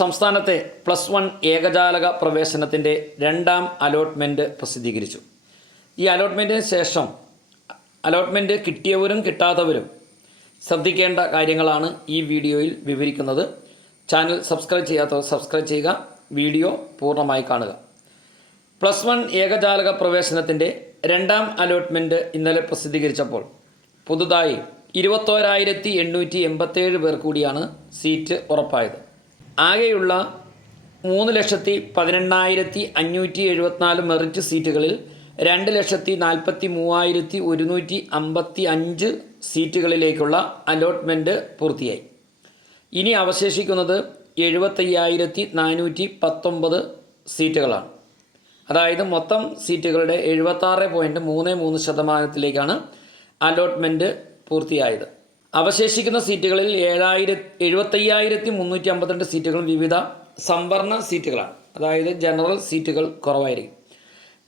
സംസ്ഥാനത്തെ plus one ഏകജാലക പ്രവേശനത്തിന്റെ രണ്ടാം അലോട്ട്മെന്റ് പ്രസിദ്ധീകരിച്ചു. ഈ അലോട്ട്മെന്റിന് ശേഷം അലോട്ട്മെന്റ് കിട്ടിയവരും കിട്ടാത്തവരും ശ്രദ്ധിക്കേണ്ട കാര്യങ്ങളാണ് ഈ വീഡിയോയിൽ വിവരിക്കുന്നത്. ചാനൽ സബ്സ്ക്രൈബ് ചെയ്യാത്തവർ സബ്സ്ക്രൈബ് ചെയ്യുക വീഡിയോ പൂർണമായി കാണുക. പ്ലസ് വൺ ഏകജാലക പ്രവേശനത്തിന്റെ രണ്ടാം അലോട്ട്മെന്റ് ഇന്നലെ പ്രസിദ്ധീകരിച്ചപ്പോൾ പുതുതായി ഇരുപത്തോരായിരത്തി എണ്ണൂറ്റി എൺപത്തേഴ് പേർ കൂടിയാണ് സീറ്റ് ഉറപ്പായത്. ആകെയുള്ള മൂന്ന് ലക്ഷത്തി പതിനെണ്ണായിരത്തി അഞ്ഞൂറ്റി എഴുപത്തിനാല് മെറിറ്റ് സീറ്റുകളിൽ രണ്ട് ലക്ഷത്തി നാൽപ്പത്തി മൂവായിരത്തി ഒരുന്നൂറ്റി അമ്പത്തി അഞ്ച് സീറ്റുകളിലേക്കുള്ള അലോട്ട്മെന്റ് പൂർത്തിയായി. ഇനി അവശേഷിക്കുന്നത് എഴുപത്തയ്യായിരത്തി നാനൂറ്റി പത്തൊമ്പത് സീറ്റുകളാണ് അതായത് മൊത്തം സീറ്റുകളുടെ എഴുപത്താറ് പോയിന്റ് മൂന്ന് മൂന്ന് ശതമാനത്തിലേക്കാണ് അലോട്ട്മെന്റ് പൂർത്തിയായത്. അവശേഷിക്കുന്ന സീറ്റുകളിൽ ഏഴായിര എഴുപത്തയ്യായിരത്തി മുന്നൂറ്റി അമ്പത്തിരണ്ട് സീറ്റുകളും വിവിധ സംവരണ സീറ്റുകളാണ്. അതായത് ജനറൽ സീറ്റുകൾ കുറവായിരിക്കും.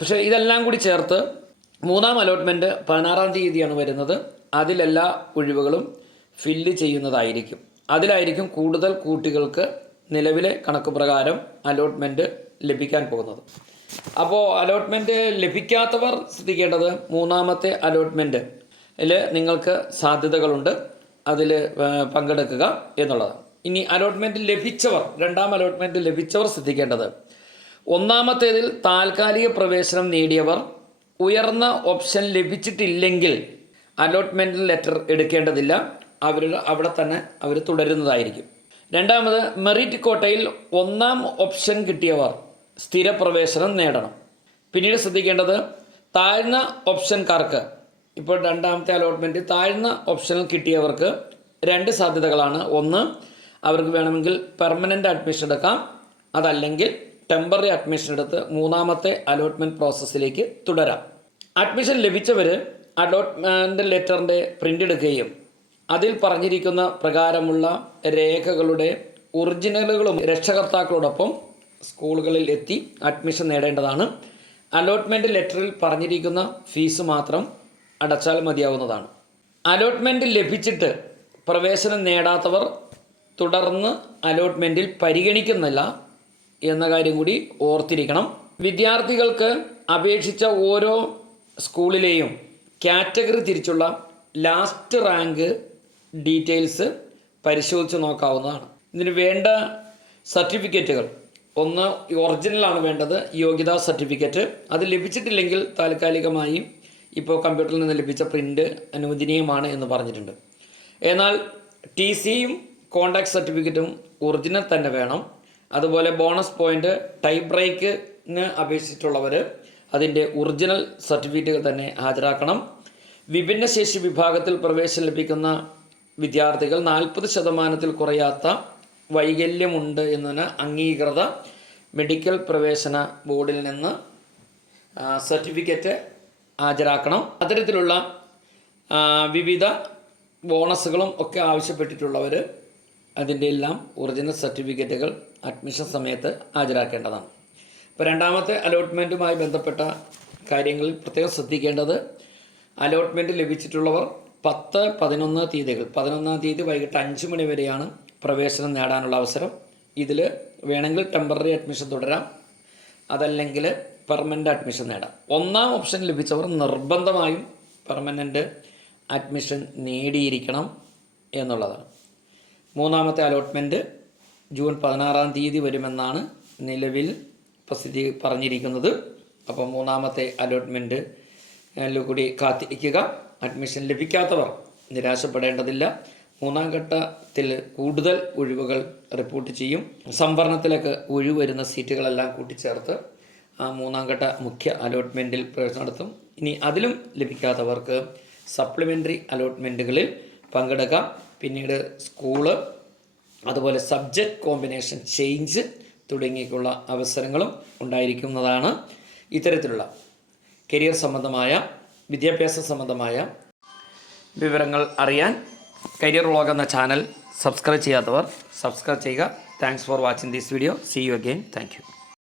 പക്ഷേ ഇതെല്ലാം കൂടി ചേർത്ത് മൂന്നാം അലോട്ട്മെന്റ് പതിനാറാം തീയതിയാണ് വരുന്നത്. അതിലെല്ലാ ഒഴിവുകളും ഫില്ല് ചെയ്യുന്നതായിരിക്കും. അതിലായിരിക്കും കൂടുതൽ കൂട്ടികൾക്ക് നിലവിലെ കണക്ക് പ്രകാരം അലോട്ട്മെന്റ് ലഭിക്കാൻ പോകുന്നത്. അപ്പോൾ അലോട്ട്മെന്റ് ലഭിക്കാത്തവർ ശ്രദ്ധിക്കേണ്ടത് മൂന്നാമത്തെ അലോട്ട്മെന്റിൽ നിങ്ങൾക്ക് സാധ്യതകളുണ്ട്. അതിൽ പങ്കെടുക്കുക എന്നുള്ളതാണ് ഇനി അലോട്ട്മെന്റ് ലഭിച്ചവർ രണ്ടാം അലോട്ട്മെന്റ് ലഭിച്ചവർ ശ്രദ്ധിക്കേണ്ടത്. ഒന്നാമത്തേതിൽ താൽക്കാലിക പ്രവേശനം നേടിയവർ ഉയർന്ന ഓപ്ഷൻ ലഭിച്ചിട്ടില്ലെങ്കിൽ അലോട്ട്മെന്റ് ലെറ്റർ എടുക്കേണ്ടതില്ല. അവർ അവിടെ തന്നെ അവർ തുടരുന്നതായിരിക്കും. രണ്ടാമത് മെറിറ്റ് കോട്ടയിൽ ഒന്നാം ഓപ്ഷൻ കിട്ടിയവർ സ്ഥിരപ്രവേശനം നേടണം. പിന്നീട് ശ്രദ്ധിക്കേണ്ടത് താഴ്ന്ന ഓപ്ഷൻകാർക്ക് ഇപ്പോൾ രണ്ടാമത്തെ അലോട്ട്മെന്റ് താഴ്ന്ന ഓപ്ഷനിൽ കിട്ടിയവർക്ക് രണ്ട് സാധ്യതകളാണ്. ഒന്ന് അവർക്ക് വേണമെങ്കിൽ പെർമനന്റ് അഡ്മിഷൻ എടുക്കാം. അതല്ലെങ്കിൽ ടെമ്പററി അഡ്മിഷൻ എടുത്ത് മൂന്നാമത്തെ അലോട്ട്മെന്റ് പ്രോസസ്സിലേക്ക് തുടരാം. അഡ്മിഷൻ ലഭിച്ചവർ അലോട്ട്മെന്റ് ലെറ്ററിന്റെ പ്രിന്റ് എടുക്കുകയും അതിൽ പറഞ്ഞിരിക്കുന്ന പ്രകാരമുള്ള രേഖകളുടെ ഒറിജിനലുകളും രക്ഷകർത്താക്കളോടൊപ്പം സ്കൂളുകളിൽ എത്തി അഡ്മിഷൻ നേടേണ്ടതാണ്. അലോട്ട്മെന്റ് ലെറ്ററിൽ പറഞ്ഞിരിക്കുന്ന ഫീസ് മാത്രം അടച്ചാൽ മതിയാവുന്നതാണ്. അലോട്ട്മെന്റ് ലഭിച്ചിട്ട് പ്രവേശനം നേടാത്തവർ തുടർന്ന് അലോട്ട്മെന്റിൽ പരിഗണിക്കുന്നില്ല എന്ന കാര്യം കൂടി ഓർത്തിരിക്കണം. വിദ്യാർത്ഥികൾക്ക് അപേക്ഷിച്ച ഓരോ സ്കൂളിലെയും കാറ്റഗറി തിരിച്ചുള്ള ലാസ്റ്റ് റാങ്ക് ഡീറ്റെയിൽസ് പരിശോധിച്ച് നോക്കാവുന്നതാണ്. ഇതിന് വേണ്ട സർട്ടിഫിക്കറ്റുകൾ. ഒന്ന് ഒറിജിനലാണ് വേണ്ടത്. യോഗ്യതാ സർട്ടിഫിക്കറ്റ്. അത് ലഭിച്ചിട്ടില്ലെങ്കിൽ താൽക്കാലികമായി ഇപ്പോൾ കമ്പ്യൂട്ടറിൽ നിന്ന് ലഭിച്ച പ്രിന്റ് അനുവദനീയമാണ് എന്ന് പറഞ്ഞിട്ടുണ്ട്. എന്നാൽ ടി സിയും കോണ്ടാക്ട് സർട്ടിഫിക്കറ്റും ഒറിജിനൽ തന്നെ വേണം. അതുപോലെ ബോണസ് പോയിന്റ് ടൈ ബ്രേക്കിന് അപേക്ഷിച്ചിട്ടുള്ളവർ അതിന്റെ ഒറിജിനൽ സർട്ടിഫിക്കറ്റുകൾ തന്നെ ഹാജരാക്കണം. വിഭിന്നശേഷി വിഭാഗത്തിൽ പ്രവേശനം ലഭിക്കുന്ന വിദ്യാർത്ഥികൾ നാൽപ്പത് ശതമാനത്തിൽ കുറയാത്ത വൈകല്യമുണ്ട് എന്നതിന് അംഗീകൃത മെഡിക്കൽ പ്രവേശന ബോർഡിൽ നിന്ന് സർട്ടിഫിക്കറ്റ് ഹാജരാക്കണം. അത്തരത്തിലുള്ള വിവിധ ബോണസുകളും ഒക്കെ ആവശ്യപ്പെട്ടിട്ടുള്ളവർ അതിന്റെ എല്ലാം ഒറിജിനൽ സർട്ടിഫിക്കറ്റുകൾ അഡ്മിഷൻ സമയത്ത് ഹാജരാക്കേണ്ടതാണ്. ഇപ്പോൾ രണ്ടാമത്തെ അലോട്ട്മെന്റുമായി ബന്ധപ്പെട്ട കാര്യങ്ങളിൽ പ്രത്യേകം ശ്രദ്ധിക്കേണ്ടത് അലോട്ട്മെന്റ് ലഭിച്ചിട്ടുള്ളവർ പത്ത് പതിനൊന്ന് തീയതികൾ. പതിനൊന്നാം തീയതി വൈകിട്ട് അഞ്ച് മണി വരെയാണ് പ്രവേശനം നേടാനുള്ള അവസരം. ഇതിൽ വേണമെങ്കിൽ ടെമ്പററി അഡ്മിഷൻ തുടരാം. അതല്ലെങ്കിൽ പെർമനന്റ് അഡ്മിഷൻ നേടാം. ഒന്നാം ഓപ്ഷൻ ലഭിച്ചവർ നിർബന്ധമായും പെർമനന്റ് അഡ്മിഷൻ നേടിയിരിക്കണം എന്നുള്ളതാണ്. മൂന്നാമത്തെ അലോട്ട്മെന്റ് ജൂൺ പതിനാറാം തീയതി വരുമെന്നാണ് നിലവിൽ പ്രസിദ്ധി പറഞ്ഞിരിക്കുന്നത്. അപ്പോൾ മൂന്നാമത്തെ അലോട്ട്മെന്റ് കൂടി കാത്തിരിക്കുക. അഡ്മിഷൻ ലഭിക്കാത്തവർ നിരാശപ്പെടേണ്ടതില്ല. മൂന്നാം ഘട്ടത്തിൽ കൂടുതൽ ഒഴിവുകൾ റിപ്പോർട്ട് ചെയ്യും. സംവരണത്തിലേക്ക് ഒഴിവ് വരുന്ന സീറ്റുകളെല്ലാം കൂട്ടിച്ചേർത്ത് മൂന്നാം ഘട്ട മുഖ്യ അലോട്ട്മെന്റിൽ പ്രവേശനം നടത്തും. ഇനി അതിലും ലഭിക്കാത്തവർക്ക് സപ്ലിമെന്ററി അലോട്ട്മെന്റുകളിൽ പങ്കെടുക്കാം. പിന്നീട് സ്കൂൾ അതുപോലെ സബ്ജക്റ്റ് കോമ്പിനേഷൻ ചേഞ്ച് തുടങ്ങിയൊക്കെയുള്ള അവസരങ്ങളും ഉണ്ടായിരിക്കുന്നതാണ് ഇത്തരത്തിലുള്ള കരിയർ സംബന്ധമായ വിദ്യാഭ്യാസ സംബന്ധമായ വിവരങ്ങൾ അറിയാൻ കരിയർ വ്ളോഗ് എന്ന ചാനൽ സബ്സ്ക്രൈബ് ചെയ്യാത്തവർ സബ്സ്ക്രൈബ് ചെയ്യുക. Thanks for watching this video see you again thank